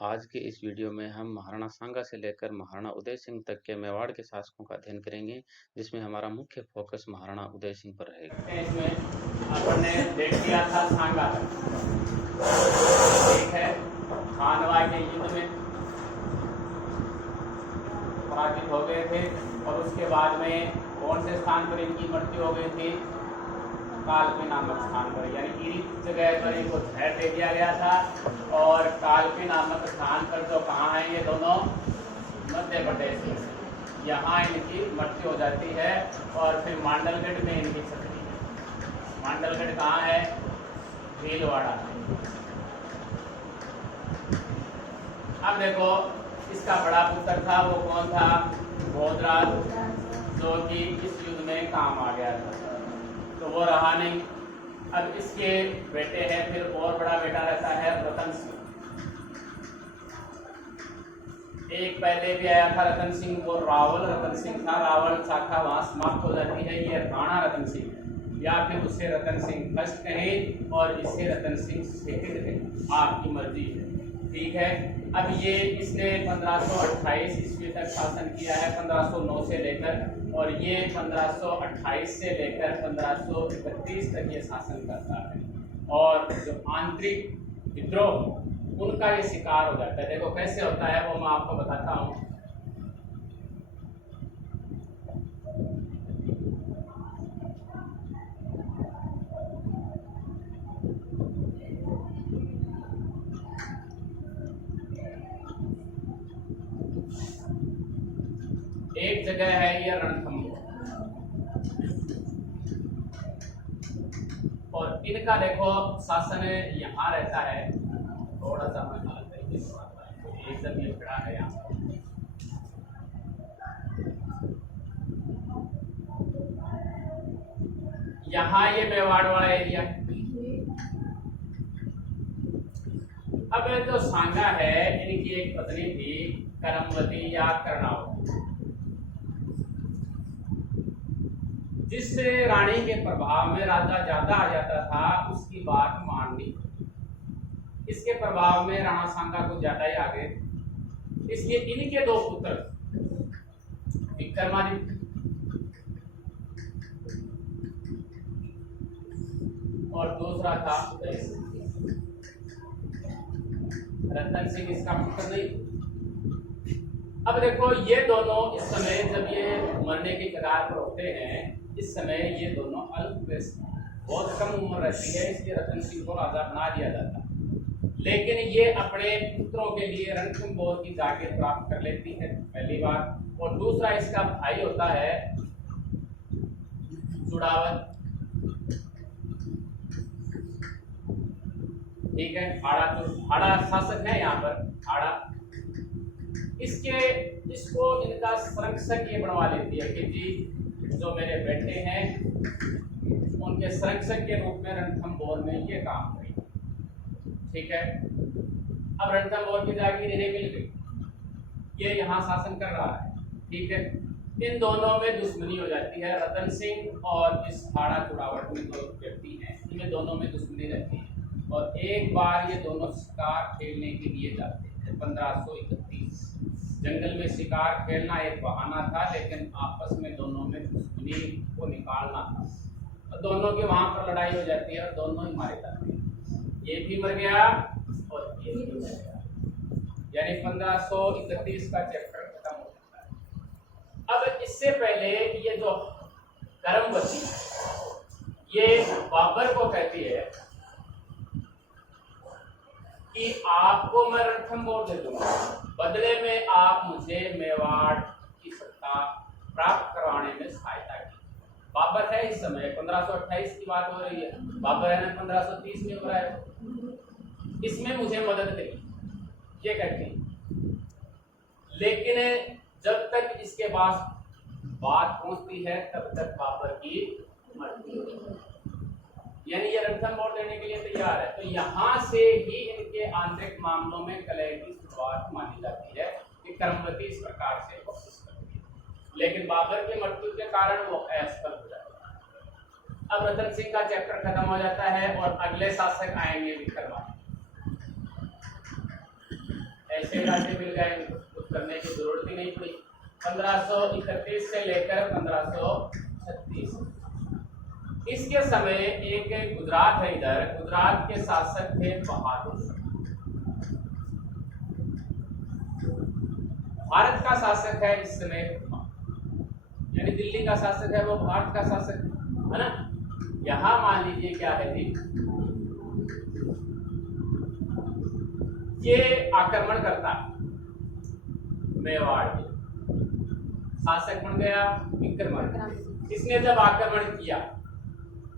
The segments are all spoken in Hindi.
आज के इस वीडियो में हम महाराणा सांगा से लेकर महाराणा उदय सिंह तक के मेवाड़ के शासकों का अध्ययन करेंगे, जिसमें हमारा मुख्य फोकस महाराणा उदय सिंह पर रहेगा। इसमें अपन ने देख लिया था सांगा तक, ठीक है। खानवा के युद्ध में पराजित हो गए थे और उसके बाद में कौन से स्थान पर इनकी मृत्यु हो गई थी? कालपी नामक स्थान पर, यानी इरी जगह पर इनको धैर्य दे दिया गया था। और कालपी नामक स्थान पर जो कहाँ है, ये दोनों मध्य प्रदेश में, यहाँ इनकी मृत्यु हो जाती है। और फिर मांडलगढ़ में इनकी छतरी है। मांडलगढ़ कहाँ है? भीलवाड़ा। अब देखो, इसका बड़ा पुत्र था, वो कौन था? भोजराज, जो कि इस युद्ध में काम आ गया था, तो वो रहा नहीं। अब इसके बेटे हैं, फिर और बड़ा बेटा रहता है रतन सिंह। एक पहले भी आया था रतन सिंह, वो रावल रतन सिंह था। रावल शाखा वहां समाप्त हो जाती है। ये राणा रतन सिंह है, या फिर उससे रतन सिंह फर्स्ट कहें और इससे रतन सिंह सेकंड कहें, आपकी मर्जी है, ठीक है। अब ये इसने 1528 ईस्वी तक शासन किया है, 1509 से लेकर, और ये 1528 से लेकर 1531 तक ये शासन करता है। और जो आंतरिक विद्रोह उनका ये शिकार हो जाता है। देखो कैसे होता है, वो मैं आपको बताता हूँ। एक जगह है ये रणथंभौर, और इनका देखो शासन यहाँ रहता है। थोड़ा सा मैं अलग तरीके से बताता हूं। तो एकदम ये खड़ा है यहाँ, यहाँ ये मेवाड़ वाला एरिया। अब जो सांगा है, इनकी एक पत्नी थी करमवती या कर्णावती, जिस रानी के प्रभाव में राजा ज्यादा आ जाता था, उसकी बात माननी। इसके प्रभाव में राणा सांगा को ज्यादा ही आ गए, इसलिए इनके दो पुत्र विक्रमादित्य और दूसरा था उदय सिंह। रतन सिंह इसका पुत्र नहीं। अब देखो, ये दोनों इस समय जब ये मरने की कगार पर होते हैं, इस समय ये दोनों अल्पवयस्क, बहुत कम उम्र रहती है, इसलिए रतन सिंह को राजा बना दिया जाता। लेकिन ये अपने पुत्रों के लिए रणथंभौर की जागीर प्राप्त कर लेती है, पहली बात। और दूसरा, इसका भाई होता है जुड़ावत, ठीक है। हाड़ा शासक है यहाँ पर, हाड़ा। इसको इनका संरक्षक ये बनवा लेती है कि जी, जो मेरे बेटे हैं उनके संरक्षक के रूप में रणथंभौर में ये काम करें, ठीक है। अब रणथंभौर की जागीर इन्हें मिल गई, ये यहाँ शासन कर रहा है, ठीक है। इन दोनों में दुश्मनी हो जाती है। रतन सिंह और इस हाड़ा चुड़ावट में दो व्यक्ति हैं, इनमें दोनों में दुश्मनी रहती है। और एक बार ये दोनों शिकार खेलने के लिए जाते हैं 1531। जंगल में शिकार खेलना एक बहाना था, लेकिन आपस में दोनों में दुश्मनी को निकालना था। और दोनों की वहां पर लड़ाई हो जाती है और दोनों ही मारे जाते हैं। ये भी मर गया और ये भी मर गया, यानी 1531 का चैप्टर खत्म हो जाता है। अब इससे पहले ये जो करमवती, ये बाबर को कहती है कि आपको मैं रणथंभौर दे दूंगा, बदले में आप मुझे मेवाड़ की सत्ता प्राप्त करवाने में सहायता की। बाबर है इस समय 1528 की बात हो रही है, बाबर है ना 1530 में हो रहा है। इसमें मुझे मदद करी, ये कहती है। लेकिन जब तक इसके पास बात पहुंचती है, तब तक बाबर की मर्जी होती है, यानी ये रणथंभौर देने के लिए तैयार है। तो यहाँ से ही इनके आंतरिक मामलों में कलह की शुरुआत मानी जाती है कि करमवती इस प्रकार से कोशिश करती है, लेकिन बाबर की मृत्यु के कारण वो असफल हो जाता है। अब रतन सिंह का चैप्टर खत्म हो जाता है और अगले शासक आएंगे विक्रमादित्य। ऐसे राजे मिल गए, कुछ करने की जरूरत ही नहीं पड़ी। 1531 से लेकर 1536 इसके समय एक गुजरात है, इधर गुजरात के शासक थे बहादुर शाह। भारत का शासक है इस समय, यानी दिल्ली का शासक है वो भारत का शासक है ना। यहां मान लीजिए क्या है जी, ये आक्रमण करता मेवाड़ के, शासक बन गया विक्रमादित्य। इसने जब आक्रमण किया,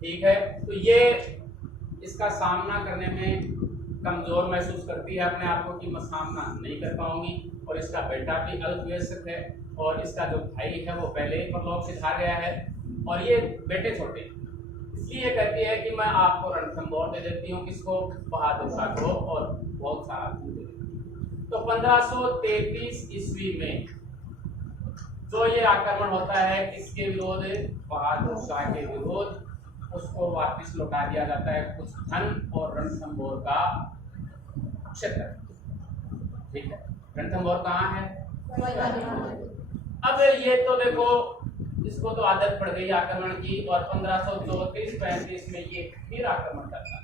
ठीक है, तो ये इसका सामना करने में कमजोर महसूस करती है अपने आप को कि मैं सामना नहीं कर पाऊंगी। और इसका बेटा भी अल्पवयस्क है और इसका जो भाई है वो पहले ही परलोक सिधार गया है और ये बेटे छोटे, इसलिए कहती है कि मैं आपको रणथंभौर दे देती हूँ, किसको, बहादुर शाह को, और बहुत सारा दे देती हूँ। तो 1533 ईस्वी में जो ये आक्रमण होता है किसके विरोध, बहादुर शाह के विरोध, उसको वापस लौटा दिया जाता है कुछ धन और रणथंभौर का क्षेत्र, ठीक है। रणथंभौर कहाँ है? अब ये तो देखो इसको तो आदत पड़ गई आक्रमण की, और 1534-35 में ये फिर आक्रमण करता है।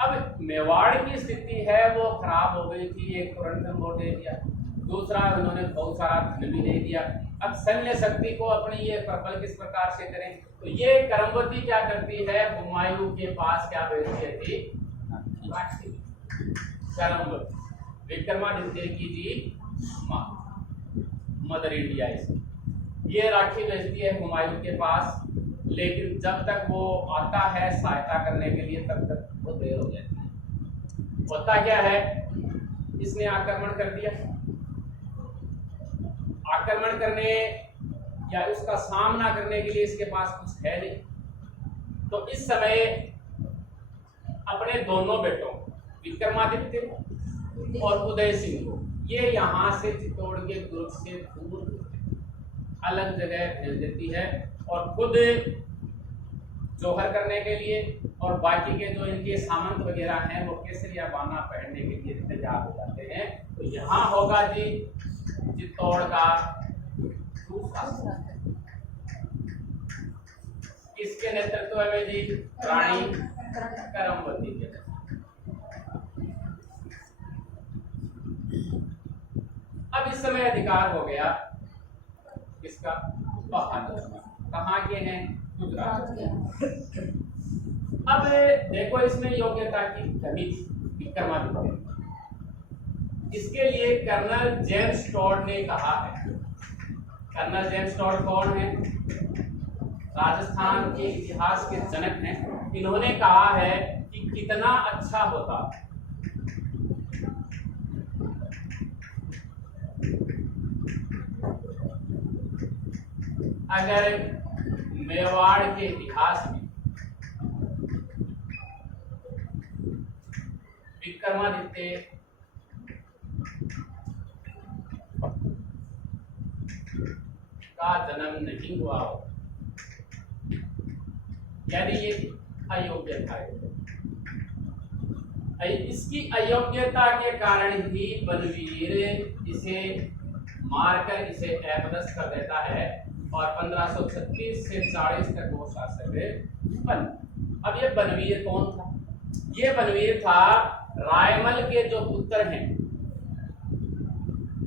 अब मेवाड़ की स्थिति है वो खराब हो गई थी, एक तो रणथंभौर दे दिया, दूसरा उन्होंने बहुत सारा धन भी दे दिया। अब सैन्य शक्ति को अपनी ये प्रबल किस प्रकार से करें, तो ये करमवती क्या करती है, हुमायूं के पास क्या भेजती थी, राखी, करमवती विक्रमादित्य की जी माँ, मदर इंडिया इसकी, ये राखी भेजती है हुमायूं के पास। लेकिन जब तक वो आता है सहायता करने के लिए तब तक वो देर हो जाती है। होता क्या है, इसने आक्रमण कर दिया, आक्रमण करने या उसका सामना करने के लिए इसके पास कुछ है नहीं। तो इस समय अपने दोनों बेटों विक्रमादित्य और उदय सिंह को ये यहाँ से चित्तौड़ के दुर्ग से दूर अलग जगह भेज देती है और खुद जोहर करने के लिए, और बाकी के जो इनके सामंत वगैरह हैं वो केसरिया बाना पहनने के लिए तैयार हो जाते हैं। तो यहाँ होगा जी चित्तौड़ का दूसरा, किसके नेतृत्व में जी, रानी करमवती के। अब इस समय अधिकार हो गया किसका, बहादुर। कहाँ के हैं, गुजरात के। अब देखो इसमें योग्यता की कमी थी विक्रमादित्य, इसके लिए कर्नल जेम्स टॉड ने कहा है, कर्नल जेम्स टॉड कौन है, राजस्थान के इतिहास के जनक हैं। इन्होंने कहा है कि कितना अच्छा होता अगर मेवाड़ के इतिहास में विक्रमादित्य का जन्म नहीं हुआ हो, यानी ये अयोग्य था। इसकी अयोग्यता के कारण ही बलवीर इसे मारकर इसे अपदस्थ कर देता है और 1536 से 40 तक वो शासक बन। अब ये बनवीर कौन था, ये बनवीर था रायमल के जो पुत्र हैं,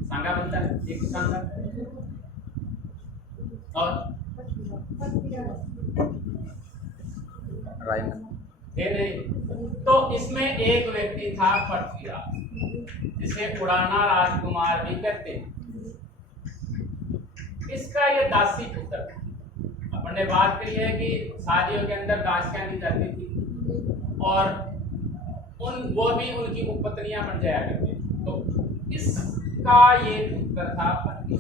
सांगा बनता है एक सांगा, और रायमल नहीं, तो इसमें एक व्यक्ति था पृथ्वीराज, जिसे पुराना राजकुमार भी कहते हैं। इसका ये दासी पुत्र, अपन ने बात करी है कि शादियों के अंदर दासियां दी जाती थी और वो भी उनकी उपपत्नियां बन जाया करती। तो इसका ये पुत्र था पत्नी,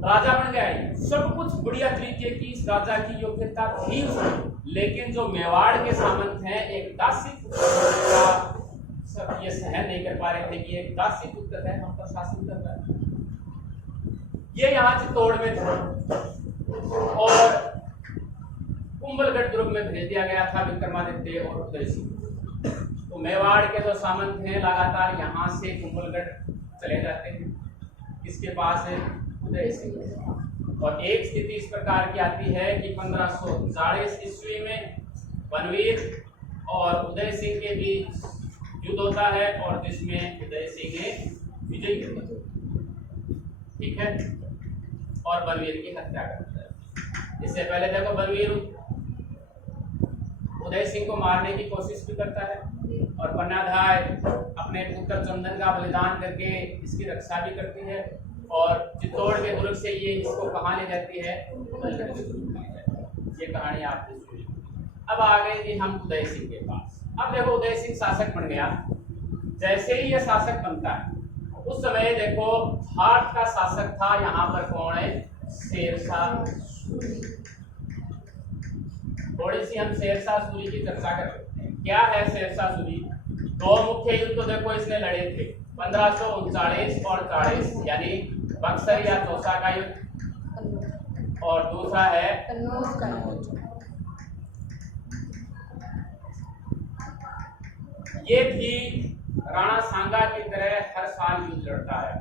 राजा बन गया। सब कुछ बढ़िया तरीके की इस राजा की योग्यता थी, लेकिन जो मेवाड़ के सामंत हैं एक दासी पुत्र का सब ये सहन नहीं कर पा रहे थे कि एक दासी पुत्र है हम पर शासन कर रहा है। ये यहाँ चित्तौड़ में था और कुंभलगढ़ दुर्ग में भेज दिया गया था विक्रमादित्य और उदय सिंह। तो मेवाड़ के जो सामंत हैं लगातार यहाँ से कुंभलगढ़ चले जाते हैं, किसके पास है, उदय सिंह। और एक स्थिति इस प्रकार की आती है कि 1540 ईस्वी में बनवीर और उदय सिंह के बीच युद्ध होता है और जिसमें उदय सिंह ने विजयी होता है, ठीक है, और बनवीर की हत्या करता है। इससे पहले देखो बनवीर उदय सिंह को मारने की कोशिश भी करता है और पन्नाधाय अपने पुत्र चंदन का बलिदान करके इसकी रक्षा भी करती है और चित्तौड़ के दुर्ग से ये इसको कहाँ ले जाती है, ये कहानी आपने सुनी। अब आ गए जी हम उदय सिंह के पास। अब देखो उदय सिंह शासक बन गया। जैसे ही ये शासक बनता है उस समय देखो भाट का शासक था यहाँ पर कौन है, शेरशाह सूरी। थोड़ी सी हम शेरशाह सूरी की चर्चा करते हैं। क्या है शेरशाह सूरी? दो मुख्य युद्ध तो देखो इसने लड़े थे 1539 और 40, यानी बक्सर या चौसा का युद्ध, और दूसरा है कन्नौज का युद्ध। ये भी राणा सांगा की तरह हर साल युद्ध लड़ता है।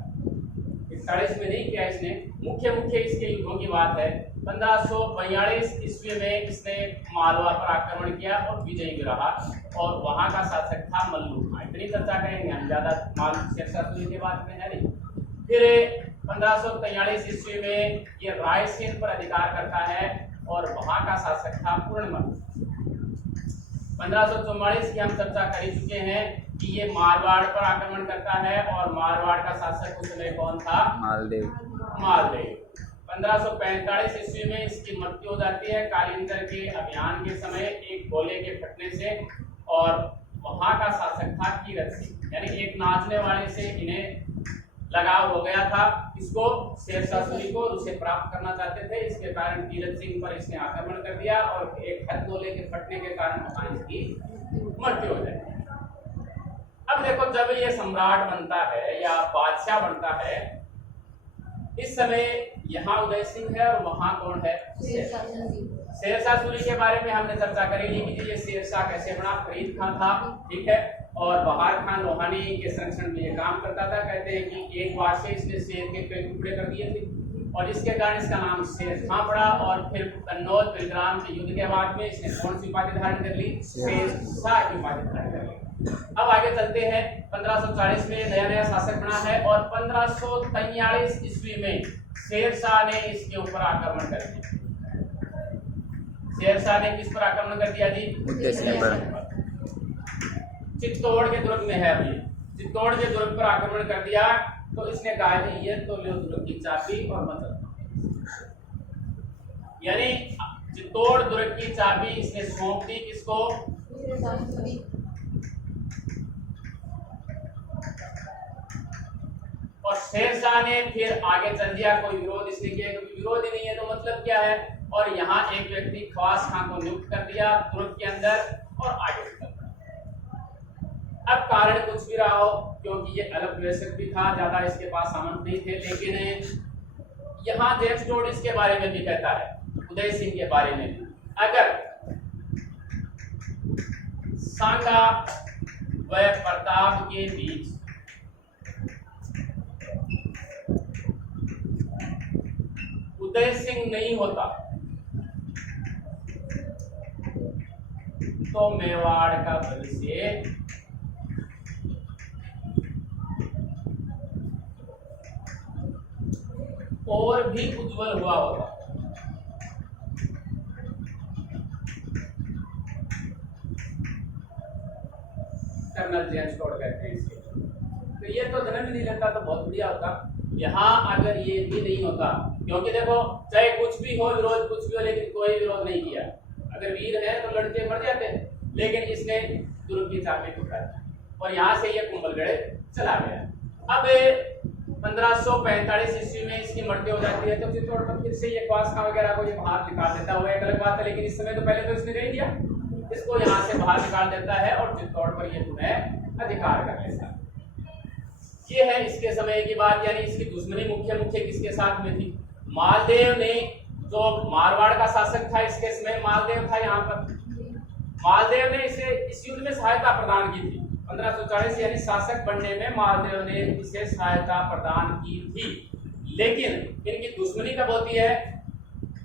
41 में नहीं किया इसने, मुख्य इसके युद्धों की बात है। 1542 ईस्वी में इसने मालवा पर आक्रमण किया और विजयी भी रहा और वहां का शासक था मल्लू खां। इतनी चर्चा करेंगे हम, ज्यादा मालूम शेरशाह सूरी के बारे में है नहीं। फिर 1543 ईस्वी में ये रायसेन पर अधिकार करता है और वहां का शासक था पूर्णमल। 1544 की हम चर्चा कर ही चुके हैं कि ये मारवाड़ पर आक्रमण करता है और मारवाड़ का शासक उस समय कौन था, मालदेव। 1545 ईस्वी में इसकी मृत्यु हो जाती है कालिंगर के अभियान के समय एक गोले के फटने से, और वहां का शासक था कीरत सिंह। यानी एक नाचने वाले से इन्हें लगाव हो गया था, इसको शेरशाह सूरी को उसे प्राप्त करना चाहते थे, इसके कारण कीरत सिंह पर इसने आक्रमण कर दिया और एक हाथ गोले के फटने के कारण वहां इसकी मृत्यु हो जाती है। अब देखो जब ये सम्राट बनता है या बादशाह बनता है, इस समय यहाँ उदय सिंह है और वहां कौन है, शेरशाह सूरी के बारे में हमने चर्चा करेंगे कि ये शेरशाह कैसे बना। फरीद खान था, ठीक है, और बहार खान लोहानी के संरक्षण में ये काम करता था। कहते हैं कि एक बार से इसने शेर के कई टुकड़े कर दिए थे और इसके कारण इसका नाम शेर खां पड़ा। और फिर कन्नौज बिलग्राम के युद्ध के बाद में इसने कौन सी उपाधि धारण कर ली, शेरशाह की उपाधि धारण कर ली। अब आगे चलते हैं। 1540 में नया शासक बना है और 1543 ईस्वी में शेरशाह ने इसके ऊपर आक्रमण कर दिया। शेरशाह ने किस पर आक्रमण कर दिया जी, चित्तौड़ के दुर्ग में है। अभी चित्तौड़ के दुर्ग पर आक्रमण कर दिया तो इसने कहा थी ये तो लो दुर्ग की चाबी और मत, यानी चित्तौड़ दुर्ग की चाबी इसने सौंप दी किसको, और शेरशाह ने फिर आगे चल दिया। कोई विरोध इसने किया, क्योंकि विरोध ही नहीं है तो मतलब क्या है। और यहाँ एक व्यक्ति खवास खां को नियुक्त कर दिया दुर्ग के अंदर और आगे चल। अब कारण कुछ भी रहा हो, क्योंकि ये अल्पवयस्क भी था, ज्यादा इसके पास सामंत नहीं थे, लेकिन यहाँ जेम्स टोड इसके बारे में भी कहता है, उदय सिंह के बारे में भी, अगर सांगा व प्रताप के बीच उदय सिंह नहीं होता तो मेवाड़ का भविष्य और भी उज्जवल हुआ होगा। कर्नल जेम्स टोड कहते हैं इसके। तो ये तो जन्म ही नहीं लेता तो बहुत बढ़िया होता। यहाँ अगर ये भी नहीं होता, क्योंकि देखो चाहे कुछ भी हो, विरोध कुछ भी हो, लेकिन कोई विरोध नहीं किया। अगर वीर है तो लड़के मर जाते, लेकिन इसने दुर्ग की चाबी टुकड़ा और यहाँ से ये कुंभलगढ़ चला गया। अब 1545 ईस्वी में इसकी मृत्यु हो जाती है तो चित्तौड़ पर फिर से ये खवास खां वगैरह को ये बाहर निकाल देता हुआ एक अलग बात है, लेकिन इस समय तो पहले तो इसने नहीं दिया, इसको यहाँ से बाहर निकाल देता है और चित्तौड़ पर ये पुनः अधिकार कर लेता है। ये है इसके समय की बात, यानी इसकी दुश्मनी मुख्य किसके साथ में थी, मालदेव ने, जो मारवाड़ का शासक था इसके समय मालदेव था यहाँ पर। मालदेव ने इसे इस युद्ध में सहायता प्रदान की थी 1540 यानी शासक बनने में मालदेव ने इसे सहायता प्रदान की थी। लेकिन इनकी दुश्मनी कब होती है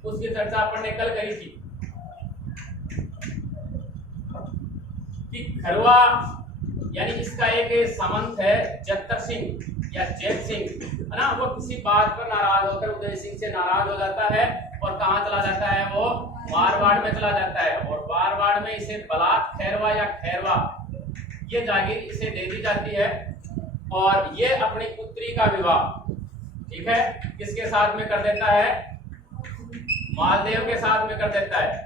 उसकी चर्चा अपन ने कल करी थी कि खरवा यानी इसका एक सामंत है जत्तर सिंह या जैत सिंह, है ना, वो किसी बात पर नाराज होकर उदय सिंह से नाराज हो जाता है और कहाँ चला जाता है, वो मारवाड़ में चला जाता है और मारवाड़ में इसे बलात खैरवा या खैरवा ये जागीर इसे दे दी जाती है और ये अपनी पुत्री का विवाह, ठीक है, किसके साथ में कर देता है, मालदेव के साथ में कर देता है।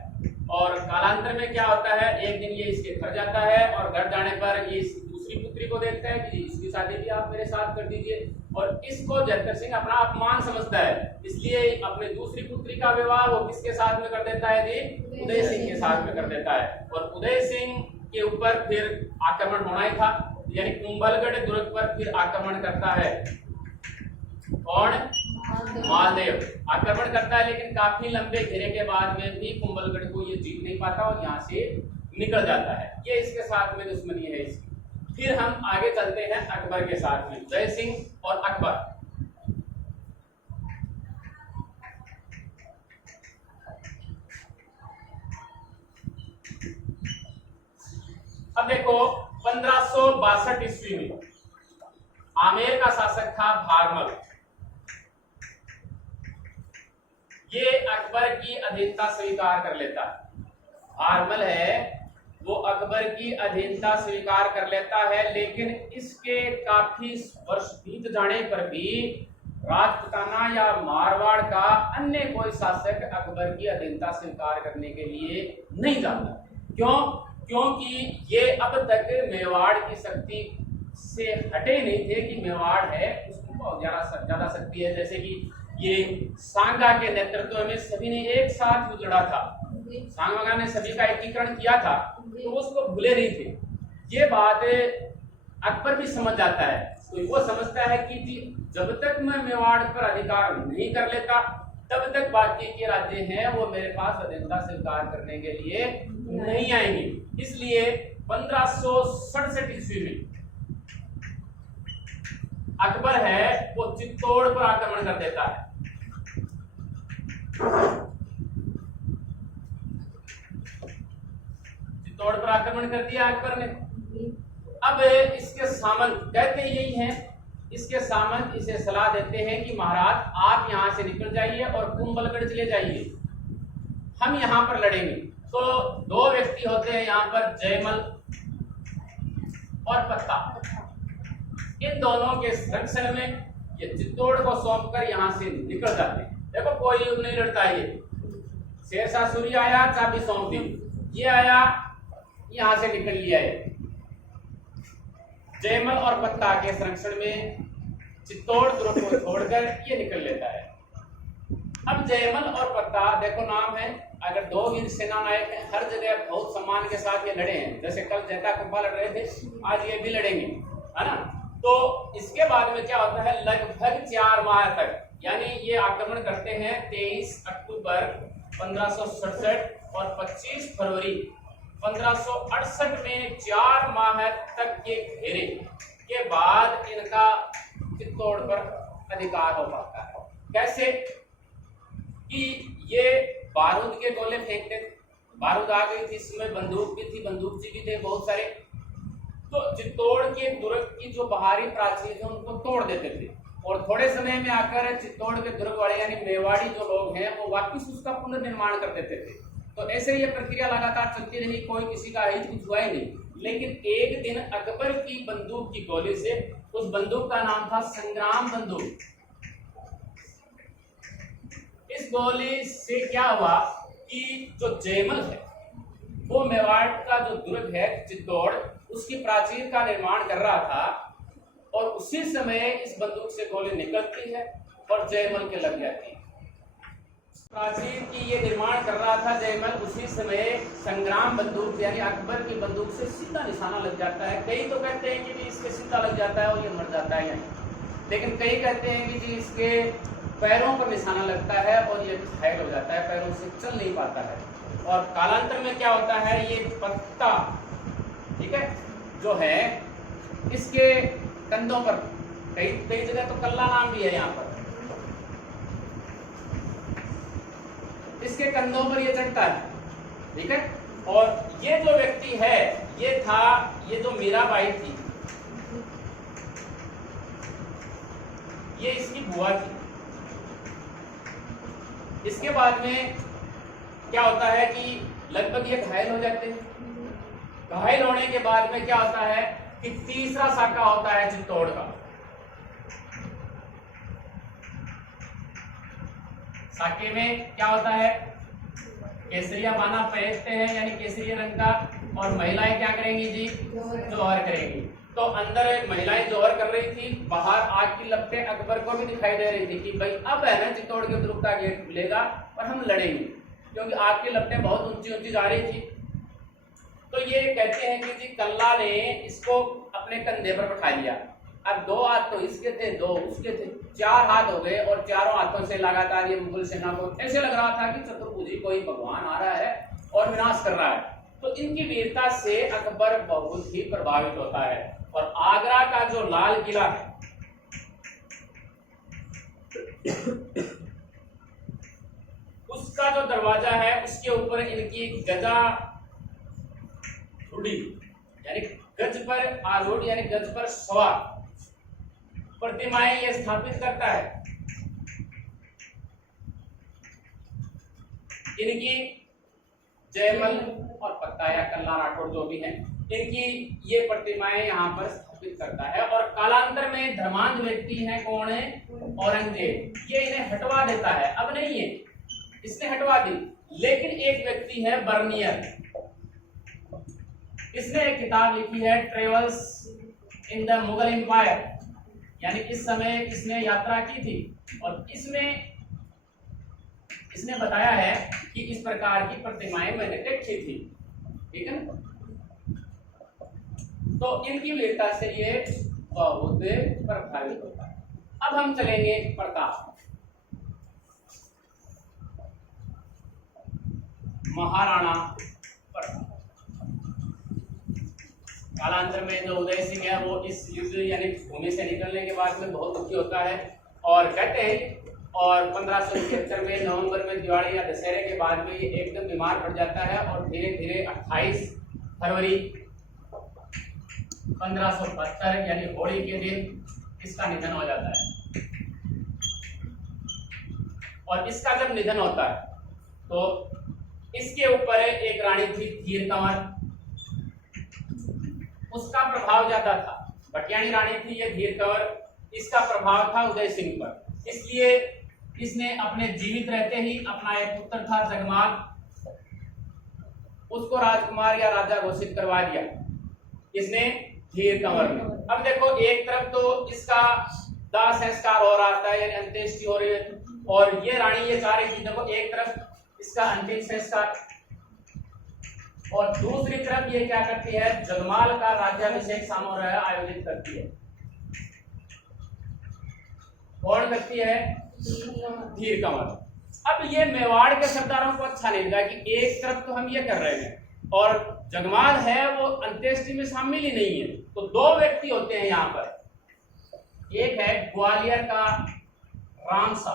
और कालांतर में क्या होता है, एक दिन ये इसके घर जाता है और घर जाने पर ये दूसरी पुत्री को देखता है कि इसकी शादी भी आप मेरे साथ कर दीजिए और इसको जैतर सिंह अपना अपमान समझता है, इसलिए अपने दूसरी पुत्री का विवाह वो किसके साथ में कर देता है जी, उदय सिंह के साथ में कर देता है। और उदय सिंह के ऊपर फिर आक्रमण होना ही था, यानी कुंभलगढ़ दुर्ग पर फिर आक्रमण करता है कौन, मालदेव आक्रमण करता है, लेकिन काफी लंबे घेरे के बाद में भी कुंभलगढ़ को ये जीत नहीं पाता और यहाँ से निकल जाता है। ये इसके साथ में दुश्मनी है इसकी। फिर हम आगे चलते हैं अकबर के साथ में, जय सिंह और अकबर। अब देखो 1562 ईस्वी में आमेर का शासक था भारमल, ये अकबर की अधीनता स्वीकार कर लेता है। भारमल है वो अकबर की अधीनता स्वीकार कर लेता है, लेकिन इसके काफी वर्ष बीत जाने पर भी राजपुताना या मारवाड़ का अन्य कोई शासक अकबर की अधीनता स्वीकार करने के लिए नहीं जाता। क्यों? क्योंकि ये अब तक मेवाड़ की शक्ति से हटे नहीं थे कि मेवाड़ है उसमें बहुत ज्यादा शक्ति है। जैसे कि ये सांगा के नेतृत्व में सभी ने एक साथ युद्ध लड़ा था, सांगा ने सभी का एकीकरण किया था, तो उसको भूले नहीं थे। ये बात अकबर भी समझ जाता है, तो वो समझता है कि जब तक मैं मेवाड़ पर अधिकार नहीं कर लेता तब तक बाकी के राज्य हैं वो मेरे पास अधीनता स्वीकार करने के लिए नहीं आएंगे। इसलिए 1567 ईस्वी में अकबर है वो चित्तौड़ पर आक्रमण कर देता है। चित्तौड़ पर आक्रमण कर दिया अकबर ने। अब इसके सामंत कहते यही हैं, इसके सामंत इसे सलाह देते हैं कि महाराज आप यहां से निकल जाइए और कुंभलगढ़ चले जाइए, हम यहां पर लड़ेंगे। तो दो व्यक्ति होते हैं यहाँ पर, जयमल और पत्ता, इन दोनों के संरक्षण में ये चित्तौड़ को सौंपकर यहां से निकल जाते हैं। देखो कोई युद्ध नहीं लड़ता, ये शेरशाह सूरी आया चाबी सौंप दी, ये आया यहां से निकल लिया है। जयमल और पत्ता के संरक्षण में चित्तौड़ दुर्ग को छोड़कर ये निकल लेता है। अब जयमल और पत्ता देखो नाम है, अगर दो वीर सेना नायक हैं, हर जगह बहुत सम्मान के साथ ये लड़े हैं। जैसे कल जैता कुंभा लड़ रहे थे, आज ये भी लड़ेंगे, है ना। तो इसके बाद में क्या होता है, लगभग 4 माह तक, यानी ये आक्रमण करते हैं 23 अक्टूबर 1567 और 25 फरवरी 1568 में 4 माह तक के घेरे के बाद इनका चित्तौड़ पर अधिकार हो पाता है। कैसे कि ये बारूद के गोले फेंकते थे, बारूद आ गई थी, इसमें बंदूक भी थी, बंदूकची भी थे बहुत सारे, तो चित्तौड़ के दुर्ग की जो बाहरी प्राचीर है उनको तोड़ देते थे और थोड़े समय में आकर चित्तौड़ के दुर्ग वाले यानी मेवाड़ी जो लोग हैं वो वापस उसका पुनर्निर्माण कर देते थे। तो ऐसे ये प्रक्रिया लगातार चलती रही, कोई किसी का हित कुछ हुआ ही नहीं। लेकिन एक दिन अकबर की बंदूक की गोली से, उस बंदूक का नाम था संग्राम बंदूक, इस गोली से क्या हुआ कि जो जयमल है वो मेवाड़ का जो दुर्ग है चित्तौड़, उसकी प्राचीर का निर्माण कर रहा था और उसी समय इस बंदूक से गोली निकलती है और जयमल के लग जाती है। प्राचीर की ये निर्माण कर रहा था जयमल, उसी समय संग्राम बंदूक यानी अकबर की बंदूक से सीधा निशाना लग जाता है। कई तो कहते हैं कि जी इसके सीधा लग जाता है और ये मर जाता है, लेकिन कई कहते हैं कि जी इसके पैरों पर निशाना लगता है और ये घायल हो जाता है, पैरों से चल नहीं पाता है। और कालांतर में क्या होता है, ये पत्ता, ठीक है, जो है इसके कंधों पर कई कई जगह तो कल्ला नाम भी है यहाँ पर, इसके कंधों पर ये चढ़ता है, ठीक है। और ये जो व्यक्ति है ये जो मीराबाई थी, ये इसकी बुआ थी। इसके बाद में क्या होता है कि लगभग ये घायल हो जाते हैं। घायल होने के बाद में क्या होता है कि तीसरा साका होता है चित्तौड़ का। साके में क्या होता है, केसरिया बाना पहनते हैं यानी केसरिया रंग का, और महिलाएं क्या करेंगी जी, जौहर करेंगी। तो अंदर महिलाएं जौहर कर रही थी, बाहर आग की लपटें अकबर को भी दिखाई दे रही थी कि भाई अब है ना चित्तौड़ के दुर्ग का गेट खुलेगा और हम लड़ेंगे, क्योंकि आग की लपटें बहुत ऊंची ऊंची जा रही थी। तो ये कहते हैं कि जी कल्ला ने इसको अपने कंधे पर बैठा लिया। अब 2 हाथ तो इसके थे, 2 उसके थे, 4 हाथ हो गए, और चारों हाथों से लगातार ये मुगल सेना को ऐसे लग रहा था कि चतुर्भुजी कोई भगवान आ रहा है और विनाश कर रहा है। तो इनकी वीरता से अकबर बहुत ही प्रभावित होता है। और आगरा का जो लाल किला है उसका जो दरवाजा है उसके ऊपर इनकी गजा रूढ़ी यानी गज पर आरूढ़ यानी गज पर सवार प्रतिमाएं ये स्थापित करता है। इनकी जयमल और पत्ता या कल्ला राठौड़ जो भी हैं, इनकी ये प्रतिमाएं यहाँ पर स्थापित करता है। और कालांतर में धर्मांध व्यक्ति है, कौन है, औरंगजेब, ये इन्हें हटवा देता है। अब नहीं है, इसने हटवा दी, लेकिन एक व्यक्ति है बर्नियर, इसने एक किताब लिखी है travels in the Mughal empire, यानी इस समय इसने यात्रा की थी और इसमें इसने बताया है कि इस प्रकार की प्रतिमाएं मैंने देखी थी, ठीक है ना। तो इनकी वीरता से ये बहुत प्रभावित होता है। अब हम चलेंगे प्रताप, महाराणा प्रताप। कालांतर में जो उदय सिंह है वो इस युद्ध यानी भूमि से निकलने के बाद में बहुत दुखी होता है और कहते हैं, और 1575 में नवंबर में दिवाली या दशहरे के बाद में ये एकदम बीमार पड़ जाता है और धीरे धीरे 28 फरवरी 1572 यानी होली के दिन इसका निधन हो जाता है। और इसका जब निधन होता है तो इसके ऊपर एक रानी थी धीर कंवर, उसका प्रभाव ज्यादा था। भटियाणी रानी थी ये धीर कंवर, इसका प्रभाव था उदय सिंह पर, इसलिए इसने अपने जीवित रहते ही अपना एक पुत्र था जगमाल, उसको राजकुमार या राजा घोषित करवा दिया इसने धीर कंवर ने। अब देखो एक तरफ तो इसका दाह संस्कार हो रहा था यानी अंत्येष्टि हो रही है, और ये रानी ये चाह रही थी, देखो एक तरफ इसका अंतिम संस्कार, और दूसरी तरफ ये क्या करती है, जगमाल का राज्याभिषेक समारोह आयोजित करती है। कौन करती है, धीर कंवर। अब ये मेवाड़ के सरदारों को अच्छा नहीं लगा कि एक तरफ तो हम ये कर रहे हैं और जगमाल है वो अंत्येष्टि में शामिल ही नहीं है। तो 2 व्यक्ति होते हैं यहाँ पर, एक है ग्वालियर का रामसा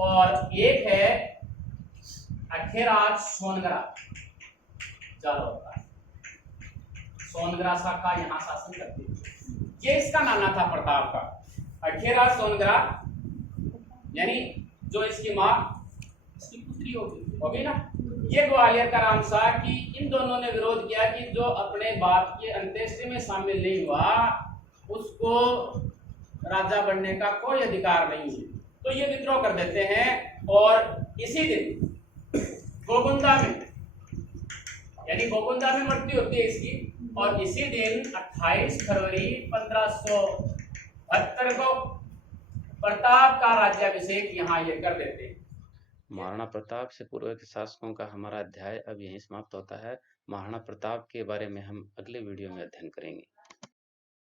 और एक है अखेराज सोनगरा जालौर। सोनगरा शाखा यहाँ शासन करती है, ये इसका नाना था प्रताप का। अखेराज सोनगरा यानी जो इसकी माँ इसकी पुत्री होगी ना, ये ग्वालियर का रामसा कि इन दोनों ने विरोध किया कि जो अपने बाप के अंत्येष्टि में शामिल नहीं हुआ उसको राजा बनने का कोई अधिकार नहीं है। तो ये विद्रोह कर देते हैं और इसी दिन गोकुंदा में यानी गोकुंदा में मृत्यु होती है इसकी, और इसी दिन 28 फरवरी 1572 को प्रताप का राज्याभिषेक यहाँ ये कर देते हैं। महाराणा प्रताप से पूर्व के शासकों का हमारा अध्याय अब यहीं समाप्त होता है। महाराणा प्रताप के बारे में हम अगले वीडियो में अध्ययन करेंगे।